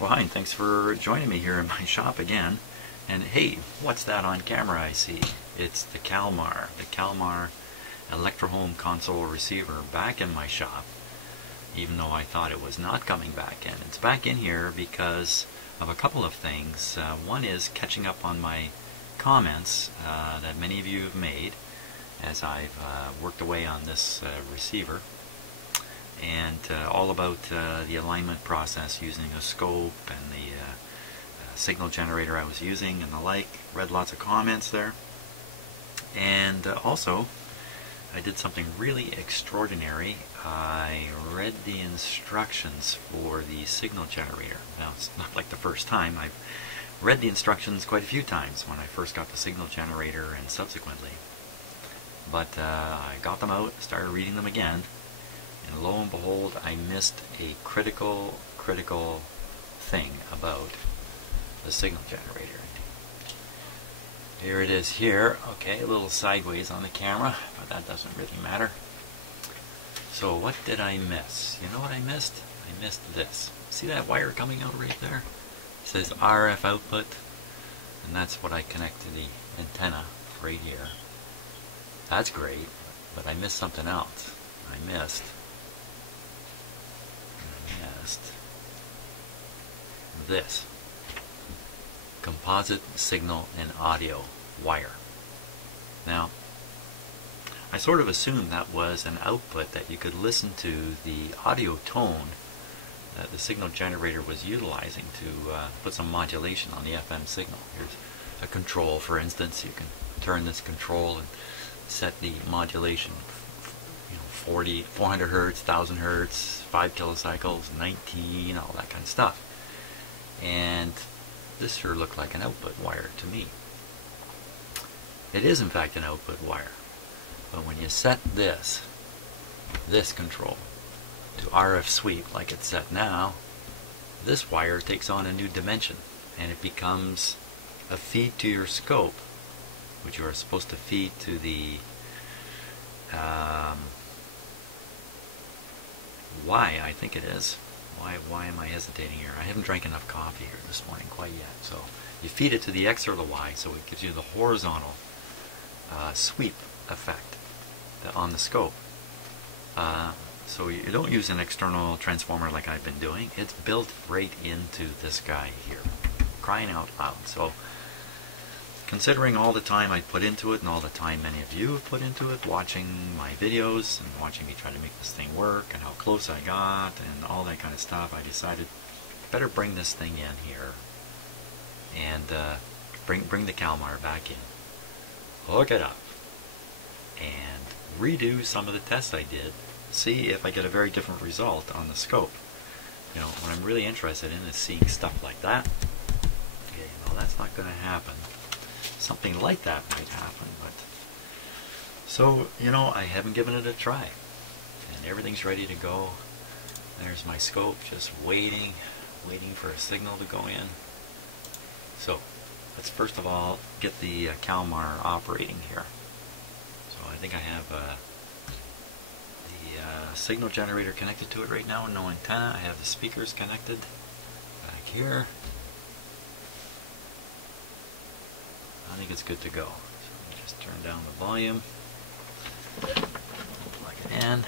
Well, hi, and thanks for joining me here in my shop again. And hey, what's that on camera I see? It's the Kalmar Electrohome console receiver back in my shop, even though I thought it was not coming back in. It's back in here because of a couple of things. One is catching up on my comments that many of you have made as I've worked away on this receiver, and all about the alignment process using a scope and the signal generator I was using and the like. Read lots of comments there, and also I did something really extraordinary. I read the instructions for the signal generator. Now, it's not like the first time. I've read the instructions quite a few times when I first got the signal generator and subsequently. But I got them out, started reading them again, and lo and behold, I missed a critical thing about the signal generator. Here it is here. Okay, a little sideways on the camera, but that doesn't really matter. So what did I miss? You know what I missed? I missed this. See that wire coming out right there? It says RF output, and that's what I connect to the antenna right here. That's great, but I missed something else. I missed this composite signal and audio wire. Now, I sort of assumed that was an output that you could listen to the audio tone that the signal generator was utilizing to put some modulation on the FM signal. Here's a control, for instance. You can turn this control and set the modulation, 400 hertz, 1000 hertz, 5 kilocycles, 19, all that kind of stuff. And this sure looked like an output wire to me. It is in fact an output wire, but when you set this control to RF sweep like it's set now, this wire takes on a new dimension, and it becomes a feed to your scope, which you are supposed to feed to the Y, I think it is. Why am I hesitating here? I haven't drank enough coffee here this morning quite yet. So you feed it to the X or the Y, so it gives you the horizontal sweep effect on the scope. So you don't use an external transformer like I've been doing. It's built right into this guy here. Crying out loud. So considering all the time I put into it and all the time many of you have put into it, watching my videos and watching me try to make this thing work and how close I got and all that kind of stuff, I decided better bring this thing in here and bring the Kalmar back in, hook it up, and redo some of the tests I did, see if I get a very different result on the scope. You know, what I'm really interested in is seeing stuff like that. Okay, well, that's not going to happen. Something like that might happen, but so, you know, I haven't given it a try, and everything's ready to go. There's my scope just waiting for a signal to go in. So let's first of all get the Kalmar operating here. So I think I have the signal generator connected to it right now, no antenna. I have the speakers connected back here. I think it's good to go. So just turn down the volume, plug it in, and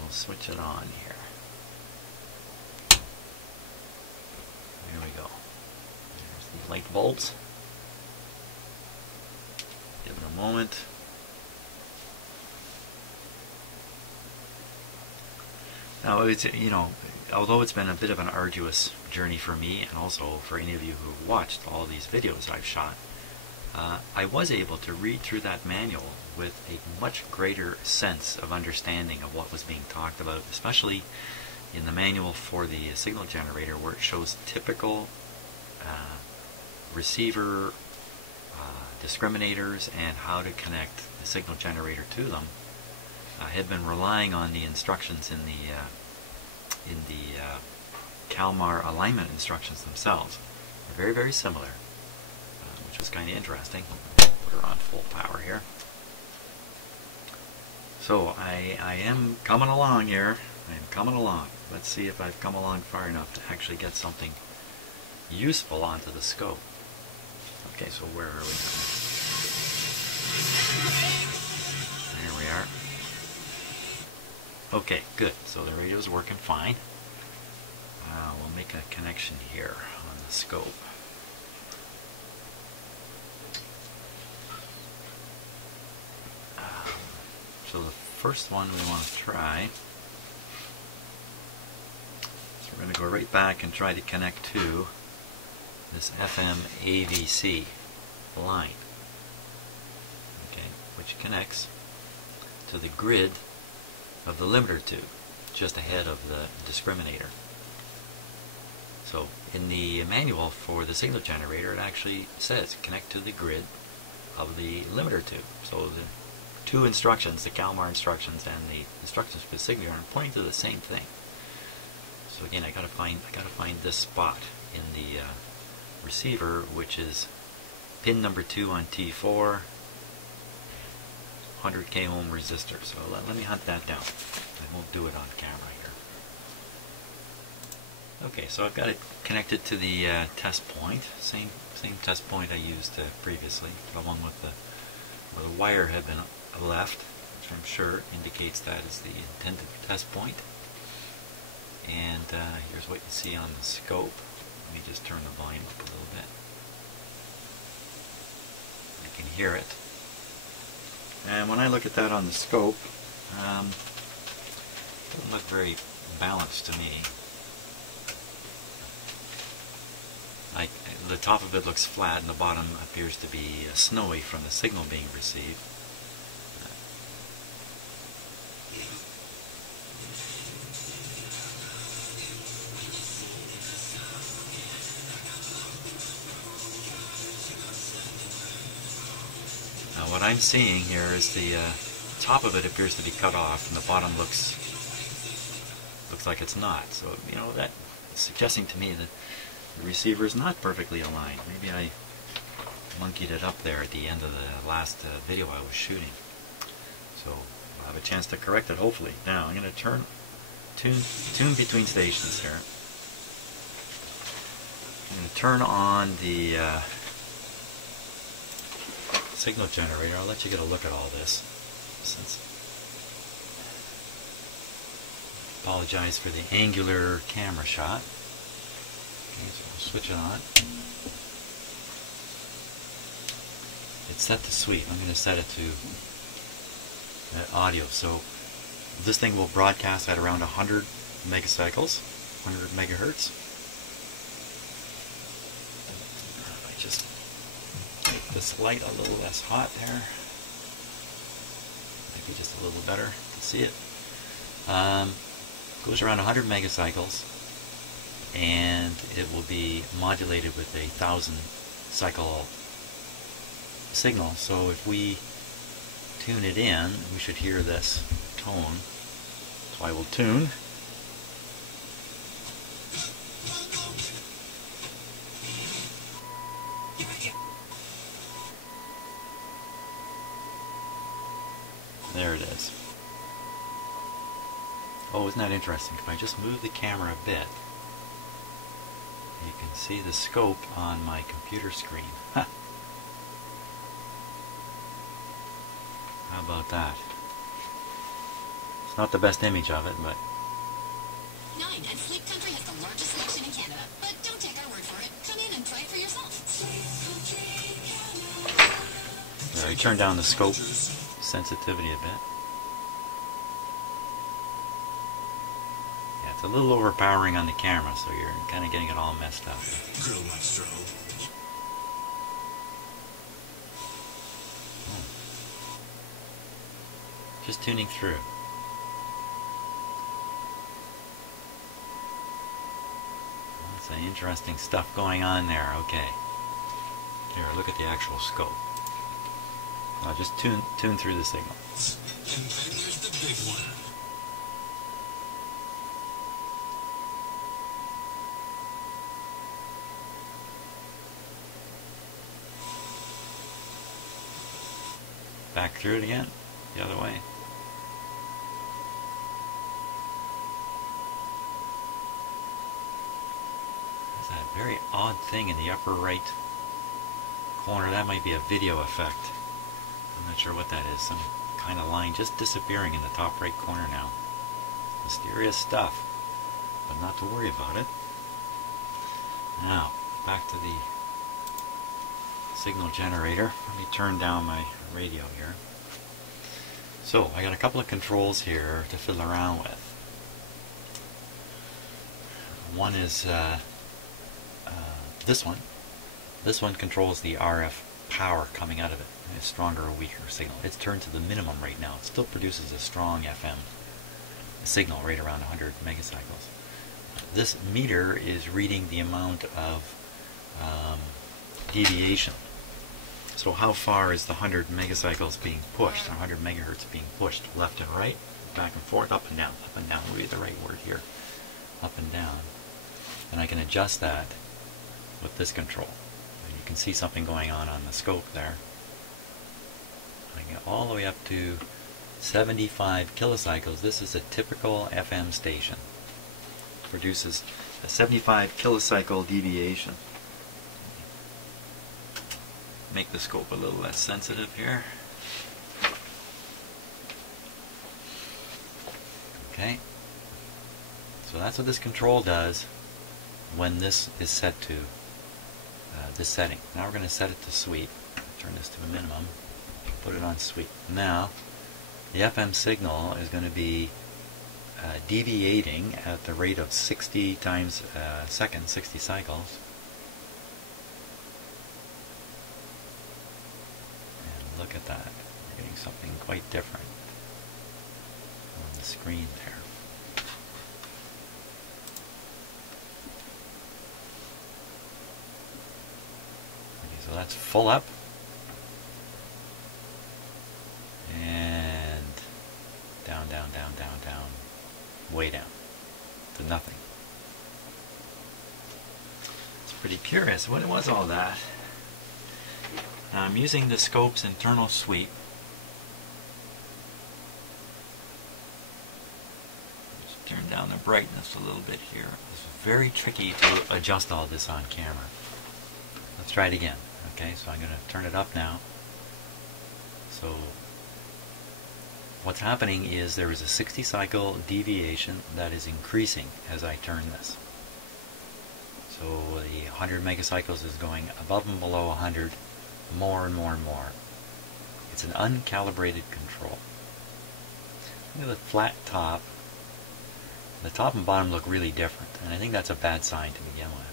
we'll switch it on here. There we go. There's the light bulbs. Give it a moment. Now, it's, you know, although it's been a bit of an arduous journey for me, and also for any of you who have watched all these videos I've shot, I was able to read through that manual with a much greater sense of understanding of what was being talked about, especially in the manual for the signal generator, where it shows typical receiver discriminators and how to connect the signal generator to them. I had been relying on the instructions in the Kalmar alignment instructions themselves. They're very, very similar, which was kind of interesting. Put her on full power here. So I am coming along here. I am coming along. Let's see if I've come along far enough to actually get something useful onto the scope. Okay, so where are we now? There we are. Okay, good. So the radio's working fine. We'll make a connection here on the scope. So the first one we want to try, so we're going to go right back and try to connect to this FM AVC line, okay, which connects to the grid of the limiter tube just ahead of the discriminator. So in the manual for the signal generator, it actually says connect to the grid of the limiter tube. So the two instructions, the Kalmar instructions and the instructions for the signal, are pointing to the same thing. So again, I gotta find this spot in the receiver, which is pin number 2 on T4, 100k ohm resistor. So let me hunt that down. I won't do it on camera here. Okay, so I've got it connected to the test point, same test point I used previously, the one with where the wire had been left, which I'm sure indicates that is the intended test point. And here's what you see on the scope. Let me just turn the volume up a little bit. You can hear it. And when I look at that on the scope, it doesn't look very balanced to me. Like the top of it looks flat and the bottom appears to be snowy from the signal being received. Now what I'm seeing here is the top of it appears to be cut off and the bottom looks like it's not. So, you know, that's suggesting to me that the receiver is not perfectly aligned. Maybe I monkeyed it up there at the end of the last video I was shooting. So I'll have a chance to correct it, hopefully. Now I'm going to tune between stations here. I'm going to turn on the signal generator. I'll let you get a look at all this. Apologize for the angular camera shot. Okay, so we'll switch it on. It's set to sweep. I'm going to set it to audio. So this thing will broadcast at around 100 megacycles, 100 megahertz. If I just make this light a little less hot there, maybe just a little better. You can see it. Goes around 100 megacycles. And it will be modulated with a 1000 cycle signal. So if we tune it in, we should hear this tone. So I will tune. There it is. Oh, isn't that interesting? If I just move the camera a bit, you can see the scope on my computer screen. Huh. How about that? It's not the best image of it, but... 9 and Sleep Country has the largest selection in Canada. But don't take our word for it. Come in and try it for yourself. There, I turned down the scope sensitivity a bit. It's a little overpowering on the camera, so you're kind of getting it all messed up. Just tuning through. That's some interesting stuff going on there. Okay. Here, look at the actual scope. I'll just tune through the signal. And then there's the big one. Back through it again, the other way. very odd thing in the upper right corner. That might be a video effect. I'm not sure what that is. Some kind of line just disappearing in the top right corner now. Mysterious stuff, but not to worry about it. Now, back to the signal generator. Let me turn down my radio here. So, I got a couple of controls here to fiddle around with. One is this one. This one controls the RF power coming out of it. A stronger or weaker signal. It's turned to the minimum right now. It still produces a strong FM signal right around 100 megacycles. This meter is reading the amount of deviation. So how far is the 100 megacycles being pushed, or 100 megahertz being pushed left and right, back and forth, up and down would be the right word here, up and down. And I can adjust that with this control. And you can see something going on the scope there. I get all the way up to 75 kilocycles. This is a typical FM station. It produces a 75 kilocycle deviation. Make the scope a little less sensitive here. Okay. So that's what this control does when this is set to this setting. Now we're going to set it to sweep. Turn this to a minimum. Put it on sweep. Now the FM signal is going to be deviating at the rate of 60 times a second, 60 cycles. And look at that. We're getting something quite different on the screen there. Okay, so that's full up. And down, down, down, down, down, way down to nothing. It's pretty curious. What was all that? Now I'm using the scope's internal sweep. Just turn down the brightness a little bit here. It's very tricky to adjust all this on camera. Let's try it again. Okay, so I'm going to turn it up now. So what's happening is there is a 60 cycle deviation that is increasing as I turn this. So the 100 megacycles is going above and below 100, more and more and more. It's an uncalibrated control. Look at the flat top. The top and bottom look really different, and I think that's a bad sign to begin with.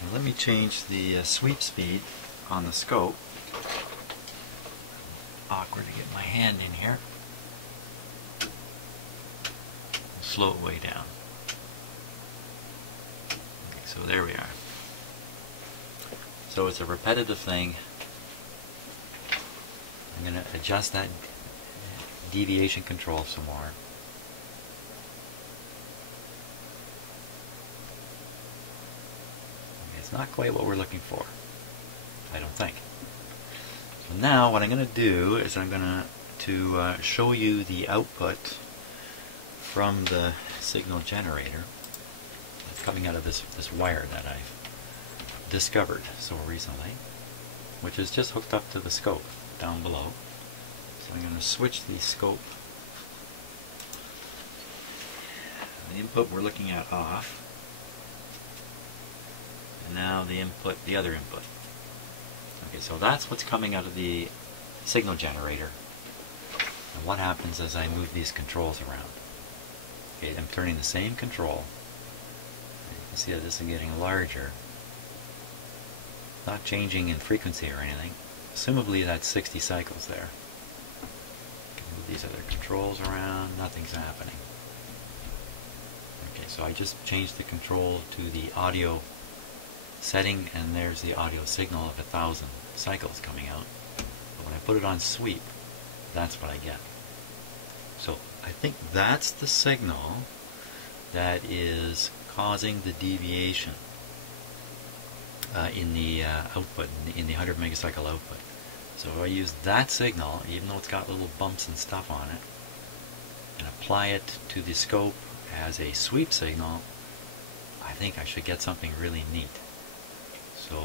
Now let me change the sweep speed on the scope. Awkward to get my hand in here. Slow it way down. Okay, so there we are. So it's a repetitive thing. I'm going to adjust that deviation control some more. Okay, it's not quite what we're looking for, I don't think. So now what I'm going to do is I'm going to show you the output from the signal generator that's coming out of this wire that I've discovered so recently, which is just hooked up to the scope down below. So I'm going to switch the scope. The input we're looking at off, and now the input, the other input. Okay, so that's what's coming out of the signal generator. And what happens as I move these controls around? Okay, I'm turning the same control. And you can see that this is getting larger. Not changing in frequency or anything. Assumably that's 60 cycles there. Can move these other controls around, nothing's happening. Okay, so I just changed the control to the audio setting, and there's the audio signal of 1,000 cycles coming out. But when I put it on sweep, that's what I get. So I think that's the signal that is causing the deviation in the output, in the 100 megacycle output. So if I use that signal, even though it's got little bumps and stuff on it, and apply it to the scope as a sweep signal, I think I should get something really neat. So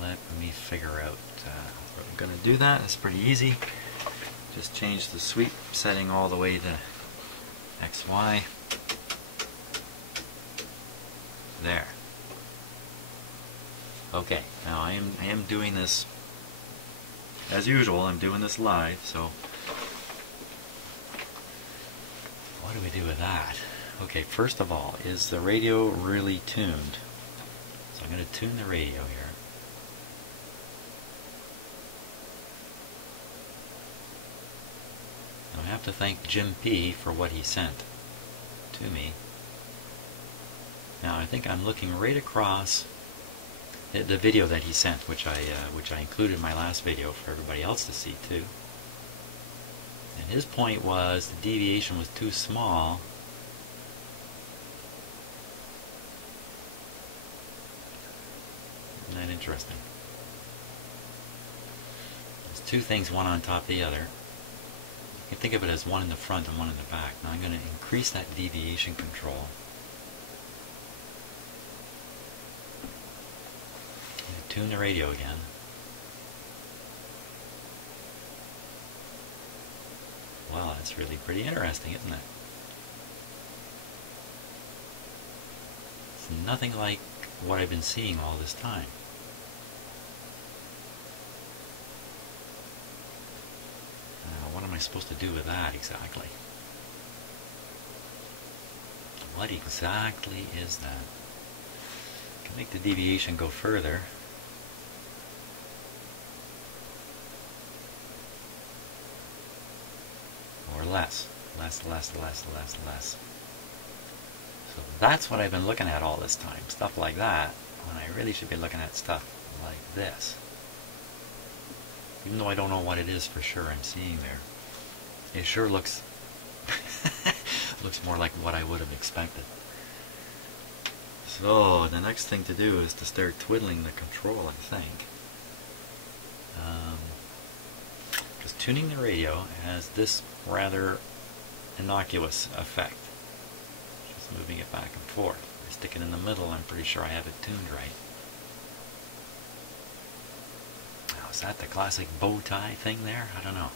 let me figure out what I'm going to do that. It's pretty easy. Just change the sweep setting all the way to XY. There. Okay, now I am doing this as usual. I'm doing this live, so what do we do with that? Okay, first of all, is the radio really tuned? So I'm going to tune the radio here. I have to thank Jim P for what he sent to me. Now I think I'm looking right across the video that he sent, which I included in my last video for everybody else to see too. And his point was the deviation was too small. Isn't that interesting? There's two things, one on top of the other. You can think of it as one in the front and one in the back. Now I'm going to increase that deviation control. Tune the radio again. Wow, that's really pretty interesting, isn't it? It's nothing like what I've been seeing all this time. What am I supposed to do with that exactly? What exactly is that? I can make the deviation go further. Or less. Less. So that's what I've been looking at all this time. Stuff like that, when I really should be looking at stuff like this. Even though I don't know what it is for sure I'm seeing there. It sure looks looks more like what I would have expected. So the next thing to do is to start twiddling the control, I think. Because tuning the radio has this rather innocuous effect. Just moving it back and forth. I stick it in the middle, I'm pretty sure I have it tuned right. Now, is that the classic bow tie thing there? I don't know.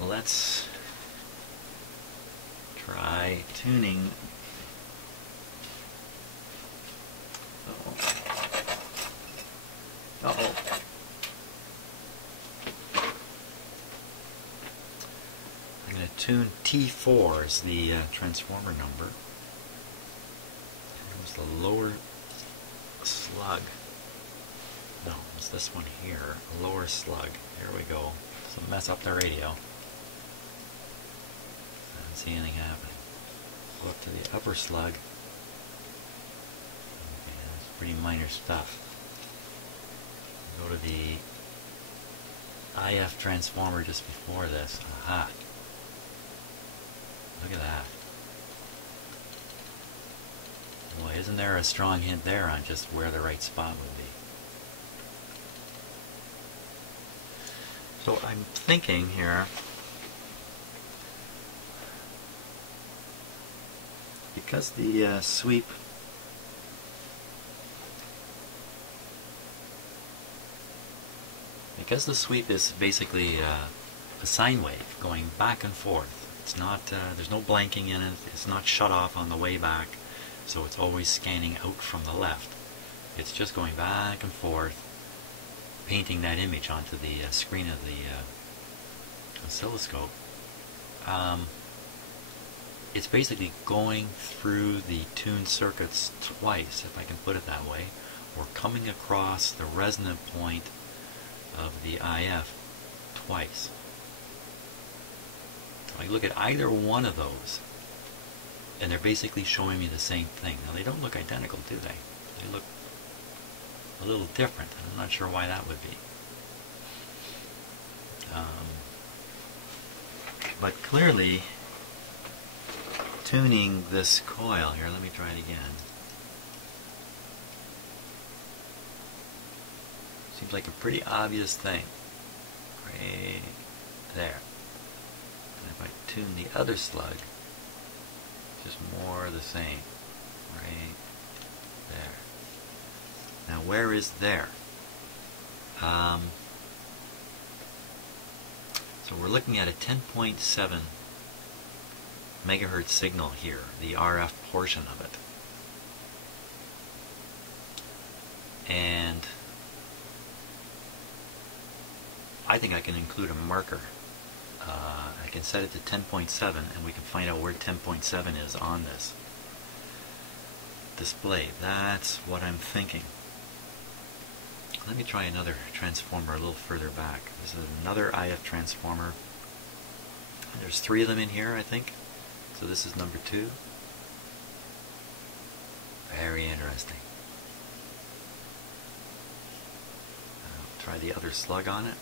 Let's try tuning. Uh-oh. I'm going to tune T4 as the transformer number. There's the lower slug. No, it's this one here. Lower slug. Here we go. So mess up the radio. I don't see anything happening. Go up to the upper slug. Okay, that's pretty minor stuff. Go to the IF transformer just before this. Aha. Look at that. Boy, isn't there a strong hint there on just where the right spot would be? So I'm thinking here, because the sweep is basically a sine wave going back and forth. It's not there's no blanking in it. It's not shut off on the way back, so it's always scanning out from the left. It's just going back and forth, painting that image onto the screen of the oscilloscope. It's basically going through the tuned circuits twice, if I can put it that way, or coming across the resonant point of the IF twice. So I look at either one of those, and they're basically showing me the same thing. Now, they don't look identical, do they? They look a little different. I'm not sure why that would be. But clearly, tuning this coil here, let me try it again. Seems like a pretty obvious thing. Right there. And if I tune the other slug. Just more the same. Right there. Now where is there? So we're looking at a 10.7 megahertz signal here, the RF portion of it. And I think I can include a marker. I can set it to 10.7 and we can find out where 10.7 is on this display. That's what I'm thinking. Let me try another transformer a little further back. This is another IF transformer. There's 3 of them in here, I think. So this is number 2. Very interesting. I'll try the other slug on it.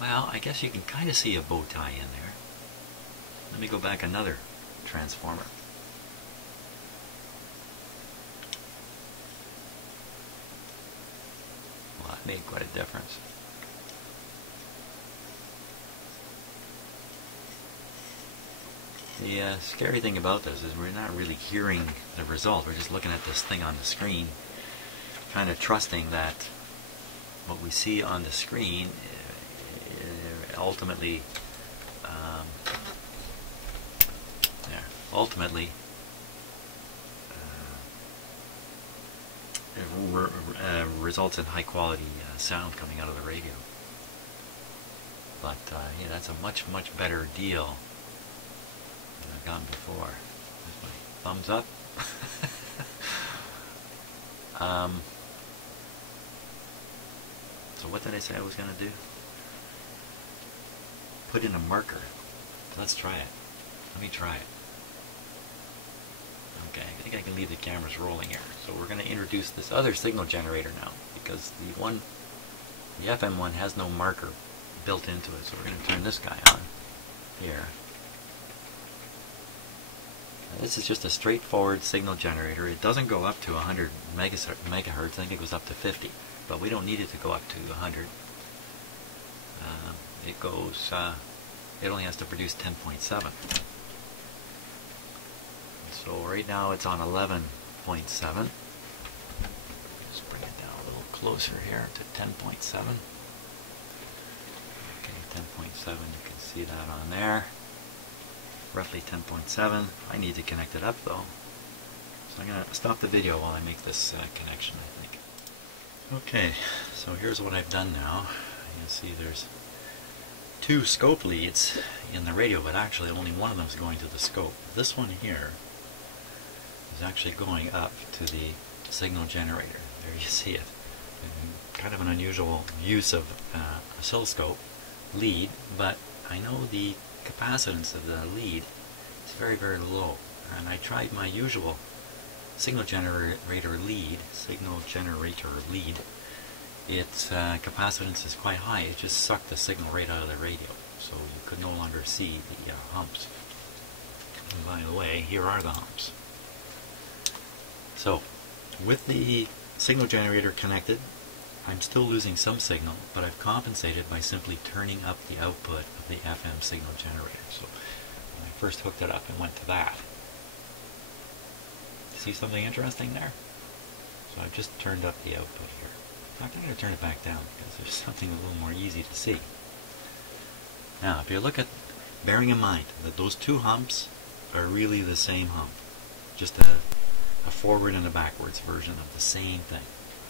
Well, I guess you can kind of see a bow tie in there. Let me go back another transformer. Well, that made quite a difference. The scary thing about this is we're not really hearing the result. We're just looking at this thing on the screen, kind of trusting that what we see on the screen ultimately results in high quality sound coming out of the radio. But yeah, that's a much better deal than I've gotten before. There's my thumbs up. So what did I say I was going to do? Put in a marker. Let's try it. Let me try it. Okay, I think I can leave the cameras rolling here. So we're going to introduce this other signal generator now, because the FM one has no marker built into it. So we're going to turn this guy on here. Now, this is just a straightforward signal generator. It doesn't go up to 100 megahertz. I think it goes up to 50, but we don't need it to go up to 100. It goes, it only has to produce 10.7. So right now it's on 11.7. Just bring it down a little closer here to 10.7. Okay, 10.7, you can see that on there. Roughly 10.7. I need to connect it up though. So I'm going to stop the video while I make this connection, I think. Okay, so here's what I've done now. You see there's 2 scope leads in the radio, but actually only one of them is going to the scope. This one here is actually going up to the signal generator. There you see it. And kind of an unusual use of oscilloscope lead, but I know the capacitance of the lead is very low. And I tried my usual signal generator lead. Its capacitance is quite high. It just sucked the signal right out of the radio, so you could no longer see the humps. And by the way, here are the humps. So, with the signal generator connected, I'm still losing some signal, but I've compensated by simply turning up the output of the FM signal generator. So, when I first hooked it up, it went to that. See something interesting there? So I've just turned up the output here. In fact, I'm going to turn it back down because there's something a little more easy to see. Now, if you look at, bearing in mind that those 2 humps are really the same hump, just a forward and a backwards version of the same thing.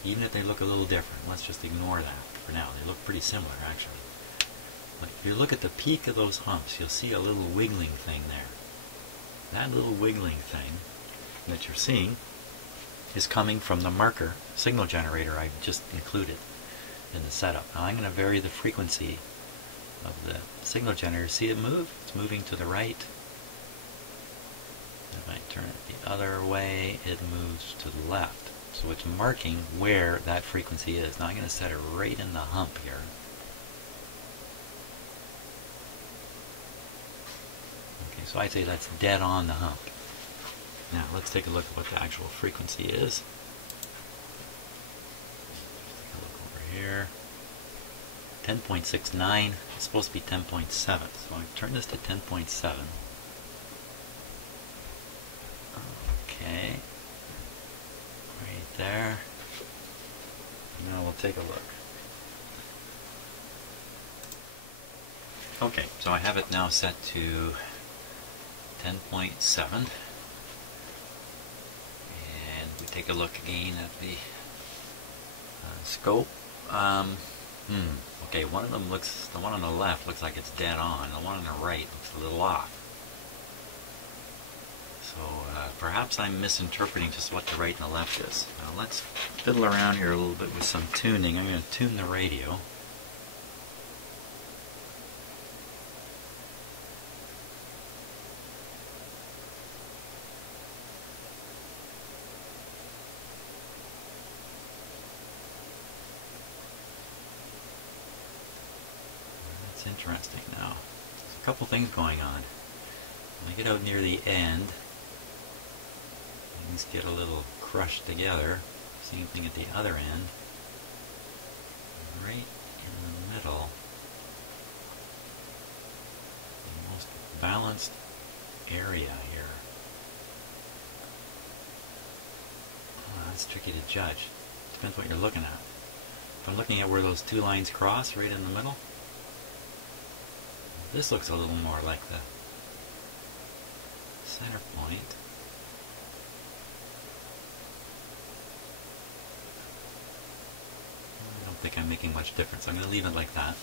Even if they look a little different, let's just ignore that for now. They look pretty similar, actually. But if you look at the peak of those humps, you'll see a little wiggling thing there. That little wiggling thing that you're seeing is coming from the marker signal generator I've just included in the setup. Now I'm going to vary the frequency of the signal generator. See it move? It's moving to the right. If I turn it the other way, it moves to the left. So it's marking where that frequency is. Now I'm going to set it right in the hump here. Okay, so I'd say that's dead on the hump. Now let's take a look at what the actual frequency is. Take a look over here. 10.69. It's supposed to be 10.7. So I turn this to 10.7. Okay. Right there. Now we'll take a look. Okay, so I have it now set to 10.7. And we take a look again at the scope. Okay, one of them looks, the one on the left looks like it's dead on. The one on the right looks a little off. So perhaps I'm misinterpreting just what the right and the left is. Now let's fiddle around here a little bit with some tuning. I'm going to tune the radio. That's interesting now. There's a couple things going on. When I get out near the end, things get a little crushed together. Same thing at the other end. Right in the middle, the most balanced area here. Oh, that's tricky to judge. Depends what you're looking at. If I'm looking at where those two lines cross, right in the middle, this looks a little more like the center point. I don't think I'm making much difference. I'm going to leave it like that.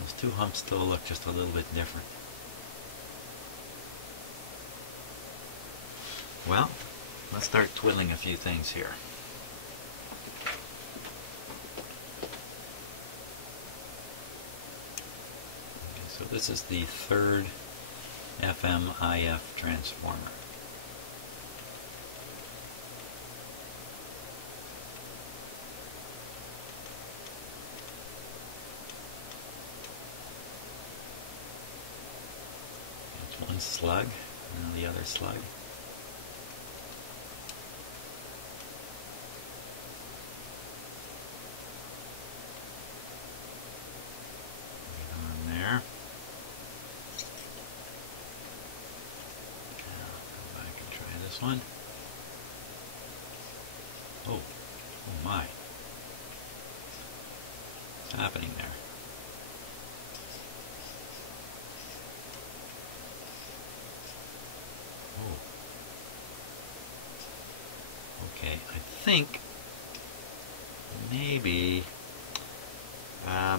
Those two humps still look just a little bit different. Well, let's start twiddling a few things here. Okay, so this is the third FM-IF transformer. There's one slug, now the other slug. Get on there. Go back and try this one. Oh my. What's happening there? Oh. Okay, I think maybe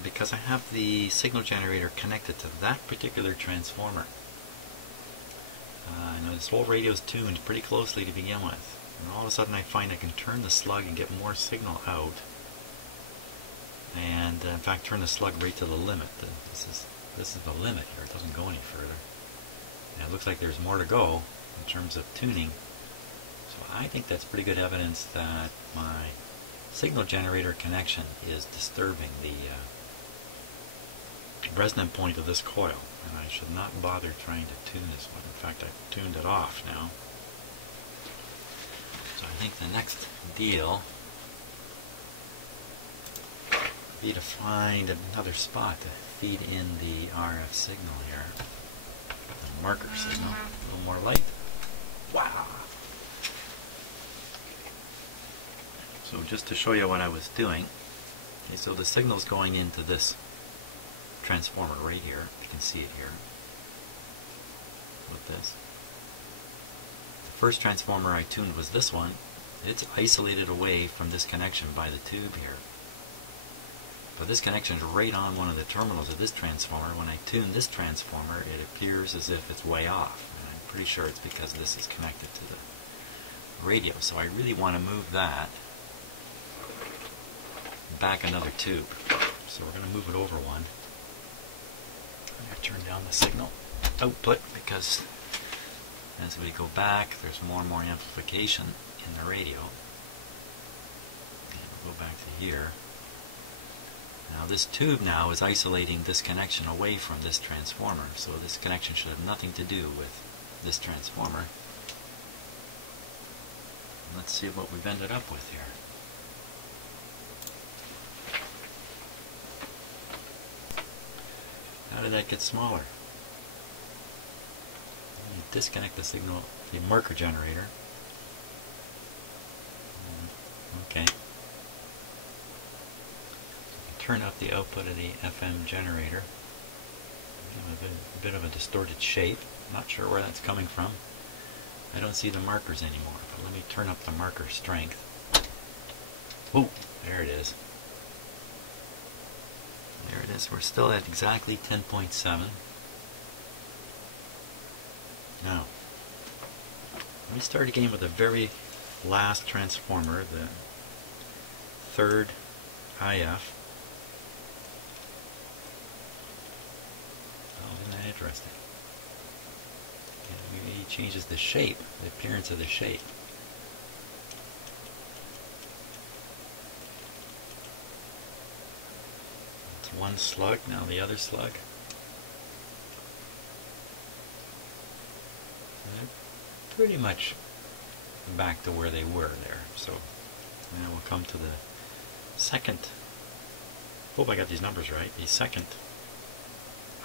because I have the signal generator connected to that particular transformer. I know this whole radio is tuned pretty closely to begin with. And all of a sudden I find I can turn the slug and get more signal out. And in fact turn the slug right to the limit. This is the limit here. It doesn't go any further. And it looks like there's more to go in terms of tuning. So I think that's pretty good evidence that my signal generator connection is disturbing the resonant point of this coil. And I should not bother trying to tune this one. In fact, I've tuned it off now. So I think the next deal would be to find another spot to feed in the RF signal here. The marker signal. A little more light. Wow! So just to show you what I was doing, okay, so the signal's going into this transformer right here. You can see it here. With this. The first transformer I tuned was this one. It's isolated away from this connection by the tube here. But this connection is right on one of the terminals of this transformer. When I tune this transformer, it appears as if it's way off. And I'm pretty sure it's because this is connected to the radio. So I really want to move that back another tube. So we're going to move it over one. I'm going to turn down the signal output because as we go back, there's more and more amplification in the radio. And we'll go back to here. Now this tube now is isolating this connection away from this transformer, so this connection should have nothing to do with this transformer. Let's see what we've ended up with here. How did that get smaller? Disconnect the signal, the marker generator. Okay. Turn up the output of the FM generator. A bit of a distorted shape. Not sure where that's coming from. I don't see the markers anymore, but let me turn up the marker strength. Oh, there it is. There it is. We're still at exactly 10.7. Now, let me start again with the very last transformer, the third IF. Oh, isn't that interesting? Yeah, maybe he changes the shape, the appearance of the shape. It's one slug, now the other slug. And they're pretty much back to where they were there. So now we'll come to the second. Hope I got these numbers right. The second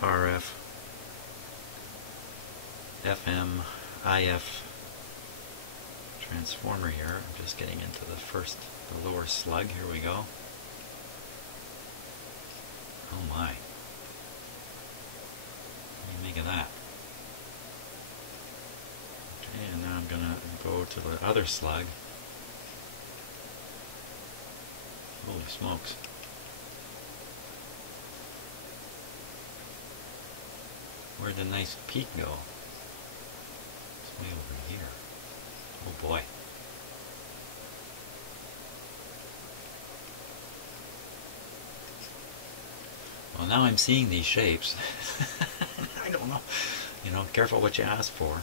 RF FM IF transformer here. I'm just getting into the lower slug. Here we go. Oh my. What do you make of that? Okay, and now I'm going to go to the other slug. Holy smokes. Where'd the nice peak go? It's way over here. Oh boy. Well, now I'm seeing these shapes. I don't know. You know, careful what you ask for.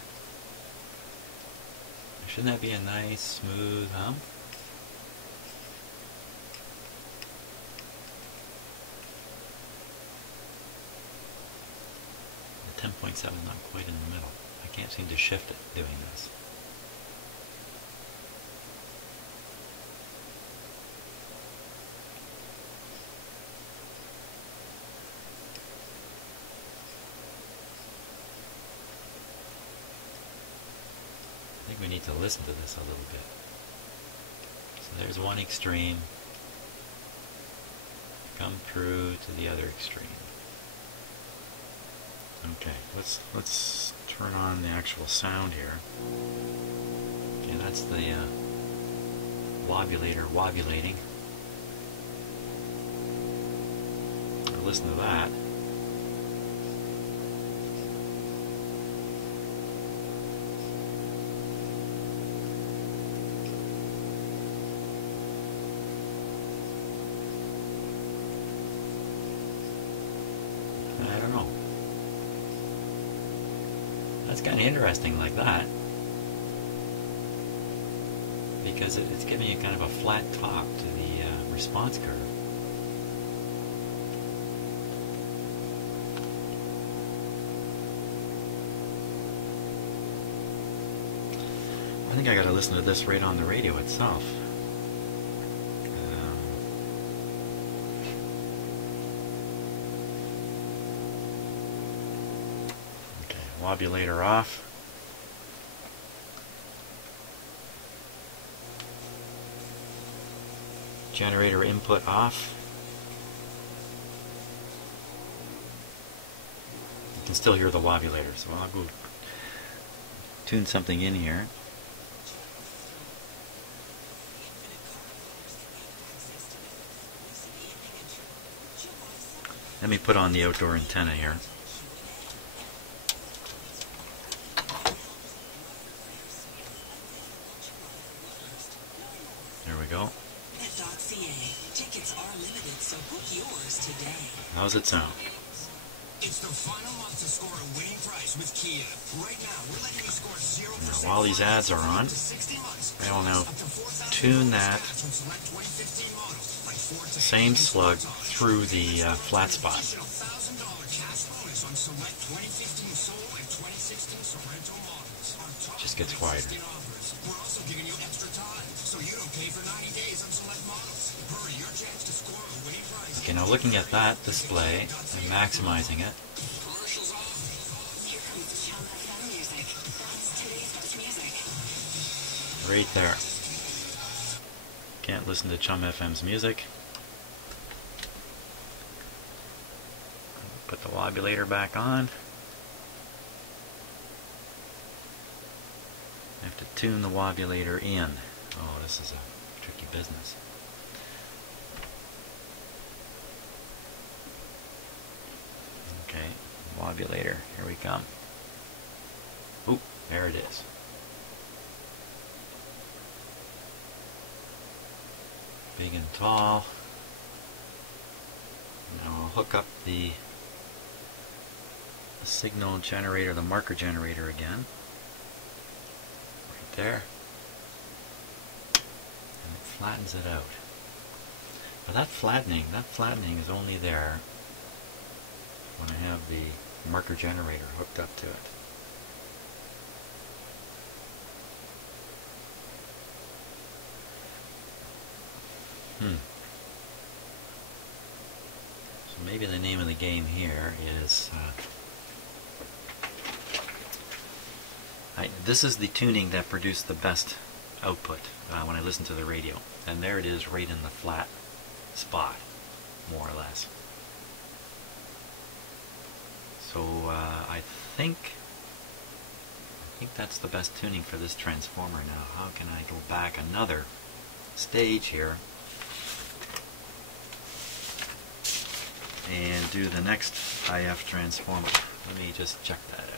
Shouldn't that be a nice, smooth hump? The 10.7 not quite in the middle. I can't seem to shift it doing this. I think we need to listen to this a little bit. So there's one extreme. Come through to the other extreme. Okay, let's turn on the actual sound here. Okay, that's the wobulator wobulating. I'll listen to that. I don't know. That's kind of interesting like that, because it's giving you kind of a flat top to the response curve. I think I got to listen to this right on the radio itself. Wobulator off. Generator input off. You can still hear the wobulator, so I'll go tune something in here. Let me put on the outdoor antenna here. Go. Tickets are limited, so book yours today. How's it sound? It's the final month to score a winning price with Kia. Right now, we're letting you score 0%. Now, while these ads are on, I will now tune that same slug through the flat spot. price on select 2015 Soul and 2016 Sorrento models. On top Just of gets the quieter. existing offers, we're also giving you extra time, so you don't pay for 90 days on select models. Hurry, your chance to score a winning price. Okay, now looking at that display and maximizing it. Commercials off. Here comes Chum FM music. That's today's best music. Right there. Can't listen to Chum FM's music. Put the wobulator back on. I have to tune the wobulator in. Oh, this is a tricky business. Okay, wobulator, here we come. Oop, there it is. Big and tall. Now I'll hook up the signal generator, the marker generator again. Right there. And it flattens it out. But that flattening is only there when I have the marker generator hooked up to it. So maybe the name of the game here is this is the tuning that produced the best output when I listen to the radio, and there it is right in the flat spot, more or less. So I think that's the best tuning for this transformer. Now how can I go back another stage here and do the next IF transformer? Let me just check that out.